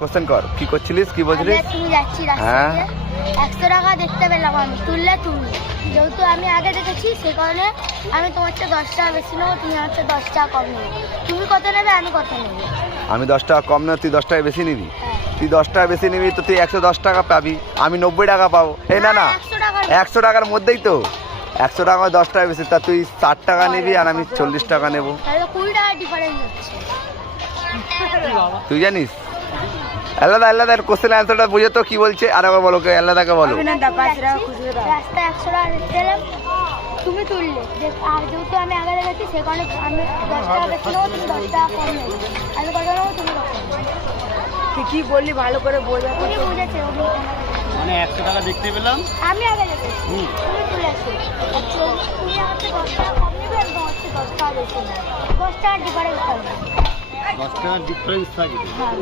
Question কর, কি করছিলিস, কি বলছিলিস? তুমি যাচ্ছি হ্যাঁ। রাস্তা 100 টাকা দেখতে পেলাম আমি, তুললে তুমি, যেহেতু আমি আগে দেখেছি সে কারণে আমি তোমার চেয়ে 10 টাকা বেশি নেবো, তুমি আমার চেয়ে 10 টাকা কম নেবে। তুমি কত নেবে, আমি কত নেবো? আমি 10 টাকা কম নেব, তুই 10 টাকা বেশি নিবি। হ্যাঁ। তুই 10 টাকা বেশি নিবি তো তুই 110 টাকা পাবি, আমি 90 টাকা পাবো। এই না না, 100 টাকার 100 টাকার মধ্যেই তো, 100 টাকা 10 টাকা বেশি, তা তুই 60 টাকা নিবি আর আমি 40 টাকা নেব। তাহলে 20 টাকা ডিফারেন্স হচ্ছে। তুই জানিস? আলাদা আলাদা কোশ্চেন অ্যান্সারটা বুঝে তো কি বলছে, আর একবার বলো, আলাদাকে বলো। রাস্তায় 100 টাকা দেখতে পেলাম, তুমি তুললে, আর যেহেতু আমি আগে দেখেছি সে কারণে আমি 10 টাকা বেশি নেবো, তুমি 10 টাকা কম নেবে। আমি কত নেবো, তুমি কত নেবে? কি বললি ভালো করে বলবে। তুমি বুঝেছে, মানে 100 টাকা দেখতে পেলাম, আমি আগে দেখেছি, তুমি তুলেছো, তুমি আমার চেয়ে 10 টাকা কম নেবে, আমি তোমার চেয়ে 10 টাকা বেশি নেবো, 10 টাকার ডিফারেন্স থাকবে। 10 টাকার ডিফারেন্স থাকে। হ্যাঁ।